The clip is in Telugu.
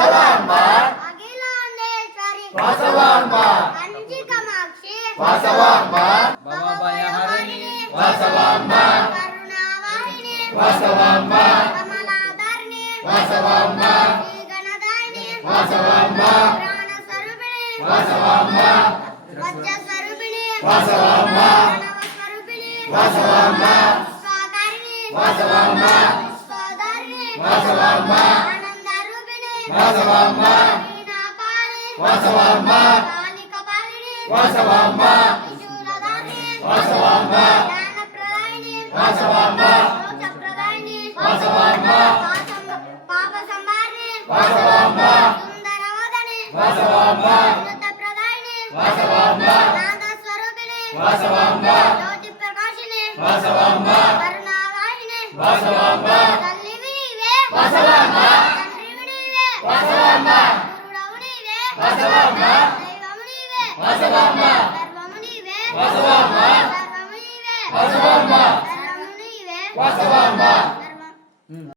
వాసవాంబ అఖిలాండేశ్వరి వాసవాంబ కంచి కామాక్షి వాసవాంబ భవభయహరిణి వాసవాంబ కరుణావాహిని వాసవాంబ కమలాధరణి వాసవాంబ శ్రీగణదాయిని వాసవాంబ ప్రాణస్వరూపిణి వాసవాంబ వజ్రస్వరూపిణి వాసవాంబ ప్రణవస్వరూపిణి వాసవాంబ విశ్వకారిణి వాసవాంబ విశ్వధారిణి వాసవాంబ ఆనందరూపిణి వాసవాంబ వీణాపాణి వాసవాంబ కాళికపాలిని వాసవాంబ త్రిశూలధారిణి వాసవాంబ జ్ఞానప్రదాయిని వాసవాంబ మోక్షప్రదాయిని వాసవాంబ పాపసంహారిణి వాసవాంబ సుందరవదని వాసవాంబ అమృతప్రదాయిని వాసవాంబ నాదస్వరూపిణి వాసవాంబ జ్యోతిప్రకాశిని వాసవాంబ కరుణావాహిని వాసవాంబ తల్లివి నీవే వాసవాంబ తండ్రివి నీవే వాసవాంబ గురుడవు నీవే వాసవాంబ దైవము నీవే వాసవాంబ సర్వము నీవే వాసవాంబ సర్వము నీవే వాసవాంబ సర్వము నీవే వాసవాంబ సర్వము